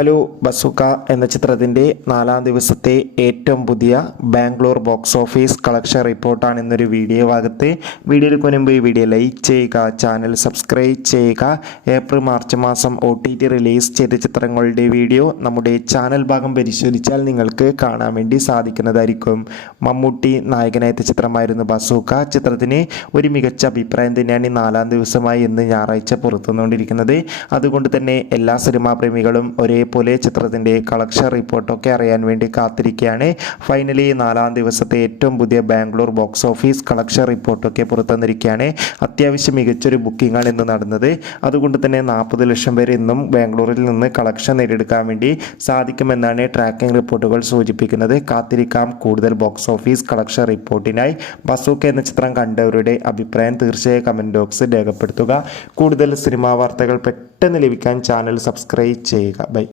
Hello bazooka എന്ന ചിത്രത്തിൻ്റെ 4-ാം ദിവസത്തെ ഏറ്റവും പുതിയ ബാംഗ്ലൂർ ബോക്സ് ഓഫീസ് കളക്ഷൻ റിപ്പോർട്ടാണ് ഇന്നൊരു വീഡിയോ ഭാഗത്ത്. വീഡിയോയിൽ മുൻപ് ഈ വീഡിയോ ലൈക്ക് ചെയ്യുക, ചാനൽ സബ്സ്ക്രൈബ് ചെയ്യുക. ഏപ്രിൽ മാർച്ച് മാസം OTT റിലീസ് ചെയ്ത ചിത്രങ്ങളുടെ വീഡിയോ നമ്മുടെ ചാനൽ ഭാഗം പരിശോധിച്ചാൽ നിങ്ങൾക്ക് കാണാൻ വേണ്ടി സാധിക്കുന്നതായിരിക്കും. മമ്മൂട്ടി നായകനായ ചിത്രമായിരുന്നു ബസൂക്ക. ചിത്രത്തിന് ഒരു മികച്ച അഭിപ്രായം തന്നെയാണ് ഈ 4-ാം ദിവസമായി ഇന്ന് ഞായറാഴ്ച പുറത്തുവന്നുകൊണ്ടിരിക്കുന്നത്. അതുകൊണ്ട് തന്നെ എല്ലാ സിനിമാ പ്രേമികളും ഒരേപോലെ ചിത്രത്തിൻ്റെ കളക്ഷൻ റിപ്പോർട്ടൊക്കെ അറിയാൻ വേണ്ടി കാത്തിരിക്കുകയാണ്. ഫൈനലി 4-ാം ദിവസത്തെ ഏറ്റവും പുതിയ ബാംഗ്ലൂർ ബോക്സ് ഓഫീസ് കളക്ഷൻ റിപ്പോർട്ടൊക്കെ പുറത്തുവന്നിരിക്കുകയാണ്. അത്യാവശ്യം മികച്ചൊരു ബുക്കിംഗാണ് ഇന്ന് നടന്നത്. അതുകൊണ്ട് തന്നെ 40 ലക്ഷം പേര് ഇന്നും ബാംഗ്ലൂരിൽ നിന്ന് കളക്ഷൻ നേടിയെടുക്കാൻ വേണ്ടി സാധിക്കുമെന്നാണ് ട്രാക്കിംഗ് റിപ്പോർട്ടുകൾ സൂചിപ്പിക്കുന്നത്. കാത്തിരിക്കാം കൂടുതൽ ബോക്സ് ഓഫീസ് കളക്ഷൻ റിപ്പോർട്ടിനായി. ബസൂക്ക എന്ന ചിത്രം കണ്ടവരുടെ അഭിപ്രായം തീർച്ചയായും കമൻറ്റ് ബോക്സിൽ രേഖപ്പെടുത്തുക. കൂടുതൽ സിനിമാ വാർത്തകൾ പെട്ടെന്ന് ലഭിക്കാൻ ചാനൽ സബ്സ്ക്രൈബ് ചെയ്യുക. ബൈ.